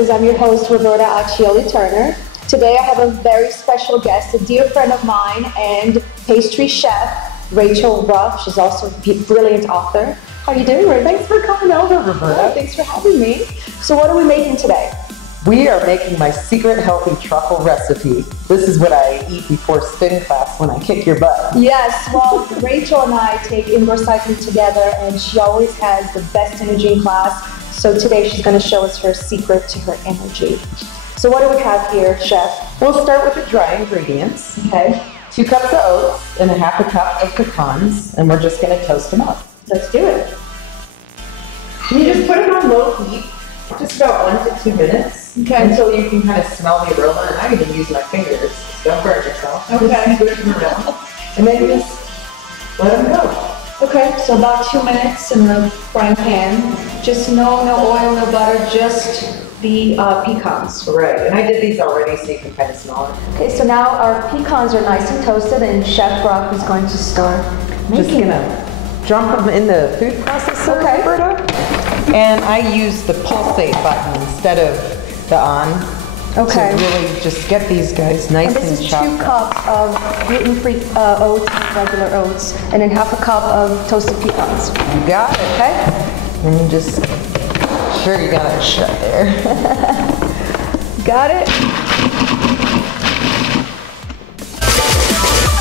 Princesses. I'm your host, Roberta Turner. Today I have a very special guest, a dear friend of mine and pastry chef, Rachel Ruff. She's also a brilliant author. How are you doing, Rachel? Thanks for coming over, Roberta. Oh, thanks for having me. So what are we making today? We are making my secret healthy truffle recipe. This is what I eat before spin class when I kick your butt. Yes, well, Rachel and I take indoor cycling together, and she always has the best energy in class. So today she's going to show us her secret to her energy. So what do we have here, Chef? We'll start with the dry ingredients. Okay. 2 cups of oats and a half a cup of pecans, and we're just going to toast them up. Let's do it. You just put them on low heat, just about 1 to 2 minutes, until you can kind of smell the aroma. And I even use my fingers, so don't burn yourself. Okay. Just them around, and then just let them go. Okay, so about 2 minutes in the frying pan. Just no oil, no butter, just the pecans. Right, and I did these already so you can kind of smell it. Okay, so now our pecans are nice and toasted, and Chef Ruff is going to start making Just gonna dump them in the food processor, Roberta. And I use the pulsate button instead of the on. Okay. To really just get these guys nice and chopped. This is 2 cups of gluten-free oats, regular oats, and then half a cup of toasted pecans. You got it. Okay. And you just, sure you got it shut there. Got it.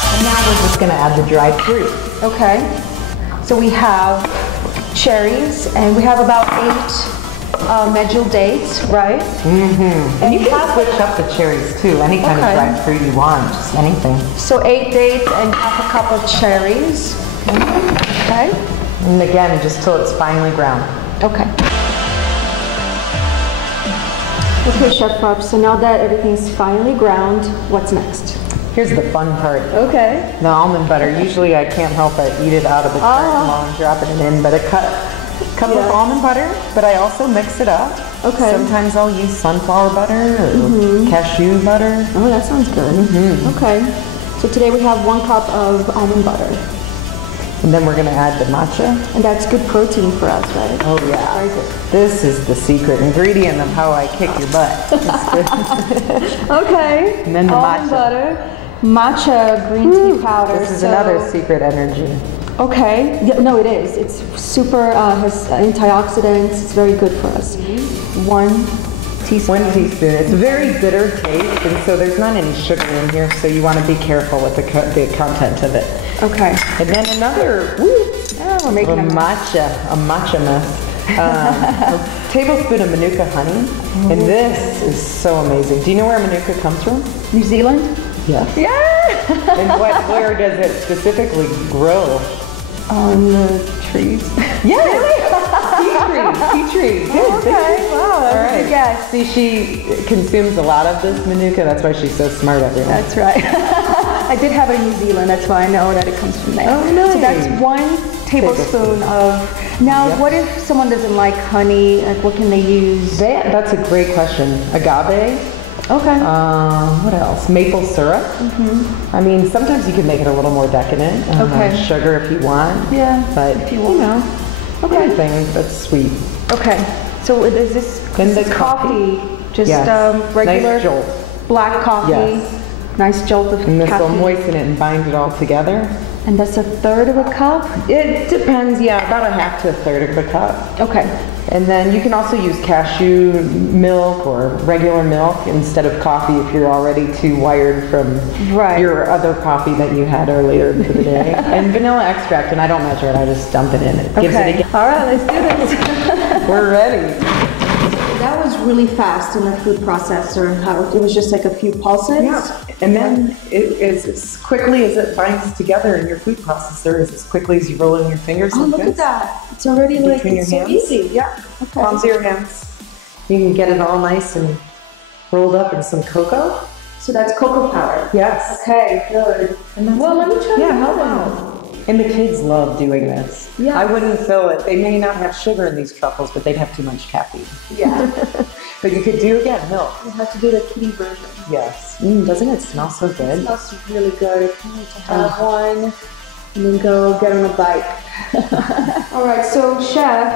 And now we're just gonna add the dried fruit. Okay. So we have cherries, and we have about 8 Medjool dates, right? Mm-hmm. And you can switch up the cherries too. Any kind of dried fruit you want, just anything. So 8 dates and half a cup of cherries. Okay. And again, just till it's finely ground. Okay. Okay, Chef Ruff, so now that everything's finely ground, what's next? Here's the fun part. Okay. The almond butter. Usually I can't help but eat it out of the carton while I'm dropping it in, but a cup of almond butter, but I also mix it up. Okay. Sometimes I'll use sunflower butter or cashew butter. Oh, that sounds good. Okay. So today we have 1 cup of almond butter. And then we're going to add the matcha. And that's good protein for us, right? Oh yeah. Very good. This is the secret ingredient of how I kick your butt. Okay. And then the almond matcha. Butter, matcha green tea powder. This is another secret energy. Okay. Yeah, no, it is. It's super, has antioxidants. It's very good for us. 1 teaspoon. 1 teaspoon. It's a very bitter taste, and so there's not any sugar in here, so you want to be careful with the content of it. Okay. And then another, we're making a matcha mess. A tablespoon of Manuka honey, and this is so amazing. Do you know where Manuka comes from? New Zealand? Yes. Yeah! And where does it specifically grow? On the trees. Yeah, really? Tea tree. Good. Okay, wow, that's a good guess. See, she consumes a lot of this Manuka. That's why she's so smart, everyone. That's right. I did have it in New Zealand. That's why I know that it comes from there. Oh, nice. So that's 1 tablespoon of. Now, what if someone doesn't like honey? Like, what can they use? That's a great question. Agave. Okay. What else? Maple syrup. I mean, sometimes you can make it a little more decadent. Sugar if you want. Yeah. But if you want. Anything that's sweet. Okay. So is this coffee? Just regular nice jolt. Black coffee. Yes. Nice jolt of caffeine. And this will moisten it and bind it all together. And that's 1/3 of a cup? It depends, yeah, about 1/2 to 1/3 of a cup. Okay. And then you can also use cashew milk or regular milk instead of coffee if you're already too wired from your other coffee that you had earlier for the day. And vanilla extract, and I don't measure it, I just dump it in. It gives it a... All right, let's do this. We're ready. That was really fast in the food processor. It was just like a few pulses. Yeah, and then as quickly as it binds together in your food processor, as quickly as you roll in your fingers. Oh, look at that. It's already like, it's so easy. Yeah, palms of your hands. You can get it all nice and rolled up in some cocoa. So that's cocoa powder? Yes. Okay, good. Well, let me try it. Yeah, how about? And the kids love doing this. Yeah. I wouldn't fill it. They may not have sugar in these truffles, but they'd have too much caffeine. Yeah. But you could do, again, milk. You have to do the kitty version. Yes. Doesn't it smell so good? It smells really good. I need to have one and then go get on a bike. All right, so Chef,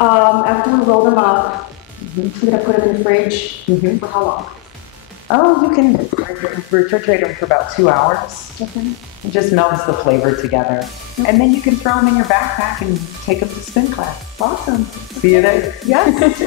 after we roll them up, I'm gonna put it in the fridge for how long? Oh, you can refrigerate them for about 2 hours. Okay. It just melts the flavor together. And then you can throw them in your backpack and take them to spin class. Awesome. See you there. Yes.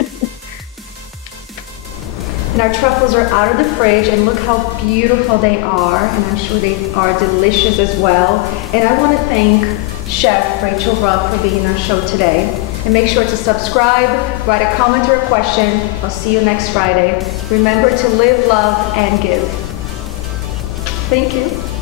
And our truffles are out of the fridge, and look how beautiful they are, and I'm sure they are delicious as well. And I want to thank Chef Rachel Ruff for being on our show today. And make sure to subscribe, write a comment or a question. I'll see you next Friday. Remember to live, love, and give. Thank you.